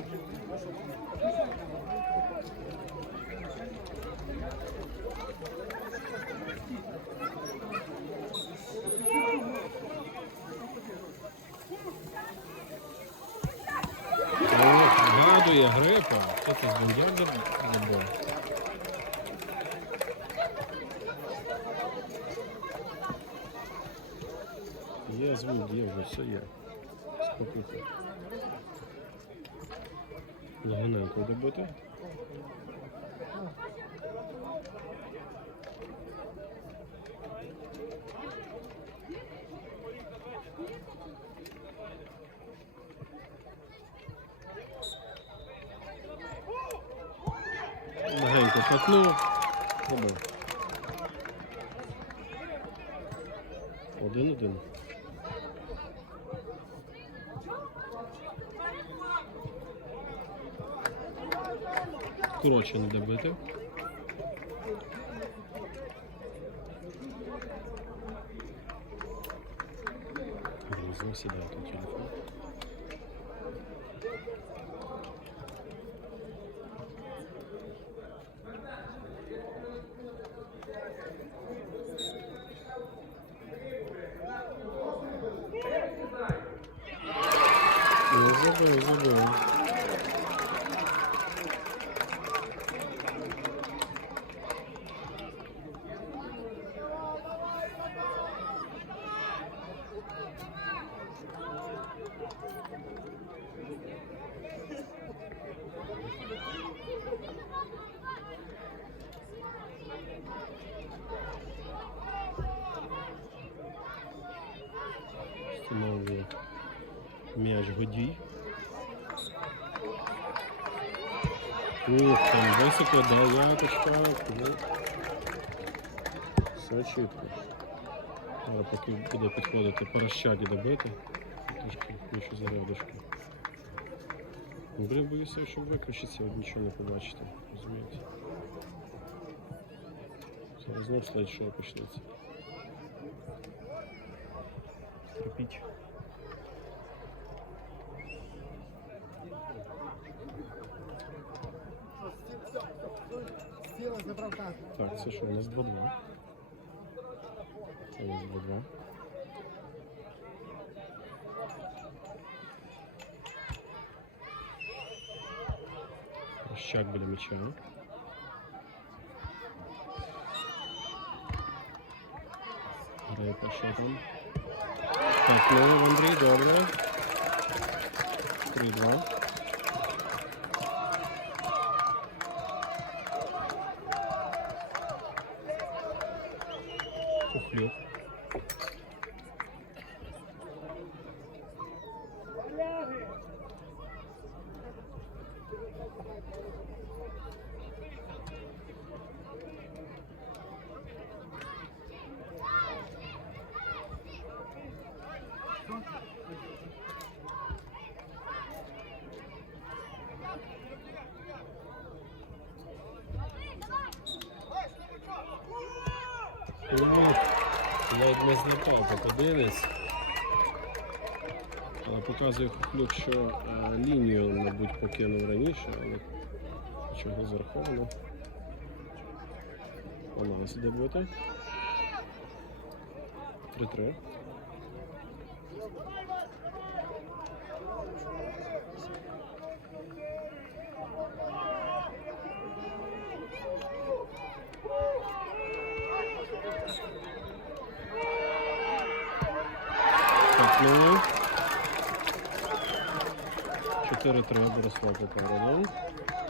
О, Нагадує грипа. Що це з бомбардом забув? Є звук, є вже, все є. Спокійно. Легоненько добити. Легенько катнув. Один-один. Коротше, не добити. Блін, сідає тут телефон. М'яч годій. Ух, там високо, дев'яточка. Все чітко. Але поки буде підходити порощаді добити. Трішки більше зарядочки. Блін, боюся, щоб виключиться, от нічого не побачите. Розумієте? Зараз знов слайд-шоу почнеться. Терпіть. Так, це що, у нас 2-2. Це у нас 2-2. Щак біля м'яча. Грає по там. Так, ну, Андрій, добре. 3-2. kokluyor. Ледь не злітав. Але показує Хохлюк, що е, лінію, мабуть, покинув раніше, але чого зараховано. Панас іде бути. 3-3. Так, ну. 4-3 Борислав попереду.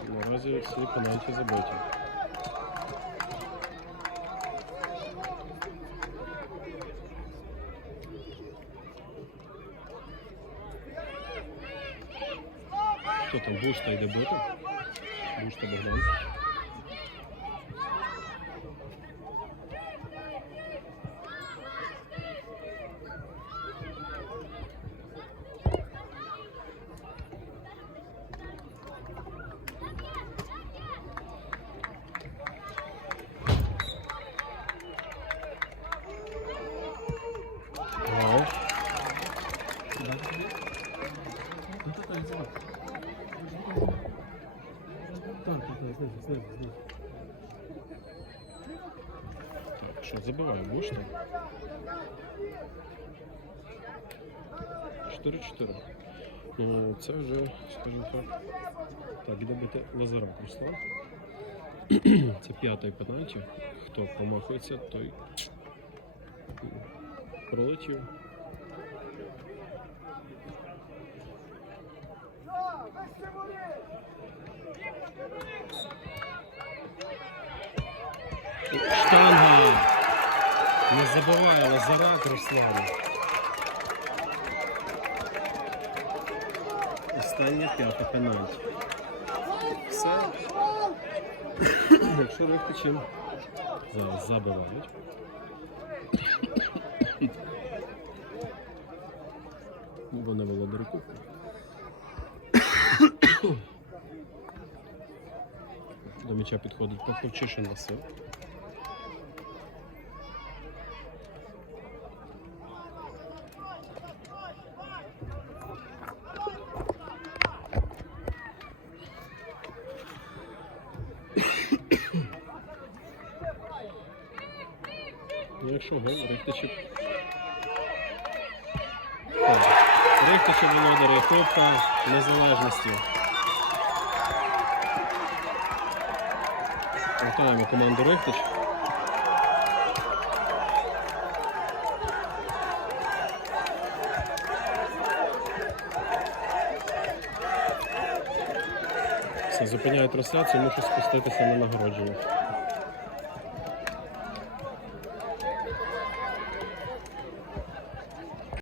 Наразі всі пенальті забиті. Хто там Бушта йде бити? Бушта Богдан. Так, що, забиваю, там? 4-4. Ну, Це вже, скажімо так. Так, іде бити Лазарок Руслан. Це п'ятий пенальті. Хто промахується, той пролетів. Штанга! Не забуває Лазарак Руслан. Остання п'ята пенальті. Все. Якщо Рихтичем зараз забивають. Вони володарі кубку. До м'яча підходить Паховчишин Василь. Ну, якщо гол, Рихтичів. Рихтичів володарі Кубка Незалежності. Вітаємо команду Рихтич. Все, зупиняю трансляцію, мушу спуститися на нагородження.